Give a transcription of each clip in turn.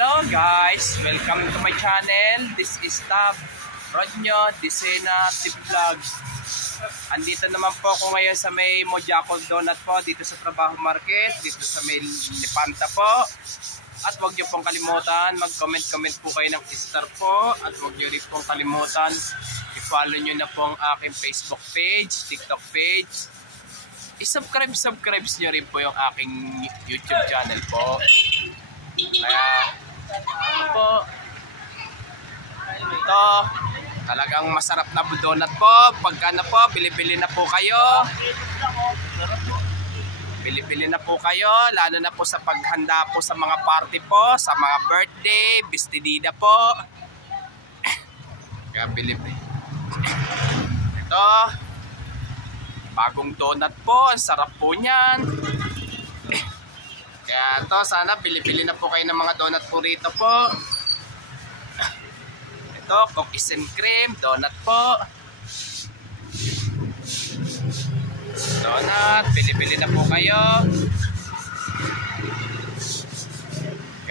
Hello guys, welcome to my channel. This is Tab Rodnyo Disena TV Vlog. Andito naman po ako ngayon sa may Mojaco Donut po, dito sa Trabaho Market, dito sa may Lepanta po. At huwag niyo pong kalimutan, mag-comment po kayo ng star po. At huwag niyo rin pong kalimutan, i-follow niyo na po ang aking Facebook page, TikTok page. I-subscribe nyo rin po yung aking YouTube channel po. Kaya po, ito talagang masarap na donut po. Pagka na po, bili-bili na po kayo. Bili-bili na po kayo, lalo na po sa paghanda po sa mga party po, sa mga birthday, bestidida po. Kaya bili-bili. Ito, bagong donut po, ang sarap po niyan. Kaya ito, sana bili-bili na po kayo ng mga donut po rito po. Ito, cookies and cream, donut po. Donut, bili-bili na po kayo.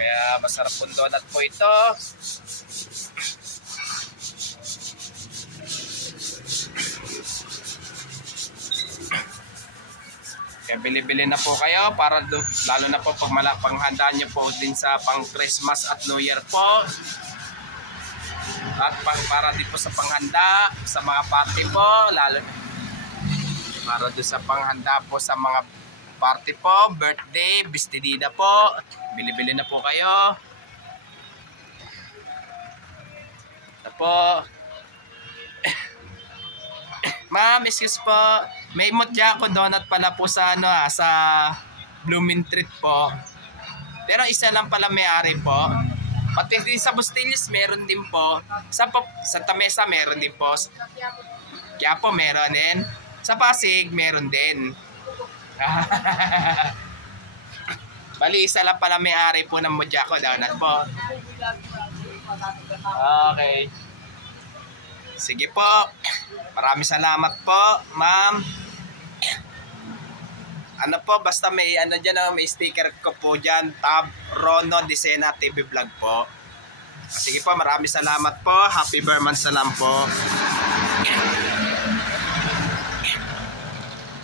Kaya masarap pong donut po ito. Kaya bili-bili na po kayo para lalo na po pag panghandaan nyo po din sa pang Christmas at New Year po. At para din po sa panghanda sa mga party po, lalo para doon sa panghanda po sa mga party po, birthday, bestidida po. Bili-bili na po kayo. Ito po. Ma'am, excuse po. May Mojaco donut pala po sa sa Blooming Treat po. Pero isa lang pala may-ari po. Pati din sa Bustillos meron din po. Sa Santa Mesa meron din po. Quiapo meron din. Sa Pasig meron din. Bali isa lang pala may-ari po ng Mojaco donut po. Okay. Sige po. Maraming salamat po, ma'am. Ano po, basta may dyan, may sticker ko po dyan, Tab Rono Disena TV Vlog po. Sige po, maraming salamat po. Happy Berman salam po.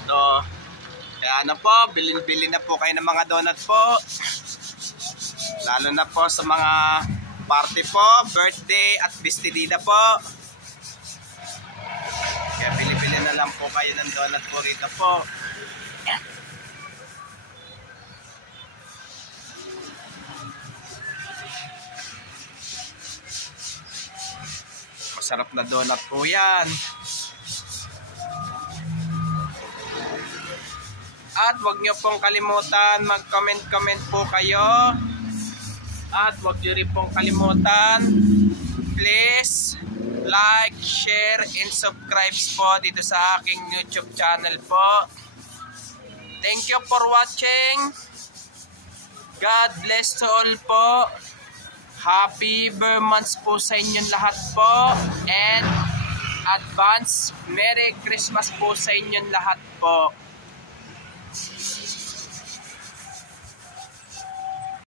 So, kaya po, bilin na po kayo ng mga donut po. Lalo na po sa mga party po, birthday at bestidida po. Kaya bili-bili na lang po kayo ng donut po rito po. Masarap na donut po yan. At huwag nyo pong kalimutan, mag-comment po kayo. At huwag nyo rin pong kalimutan, please like, share, and subscribe po dito sa aking YouTube channel po. Thank you for watching. God bless to all po. Happy Bermans po sa inyong lahat po. And advance Merry Christmas po sa inyong lahat po.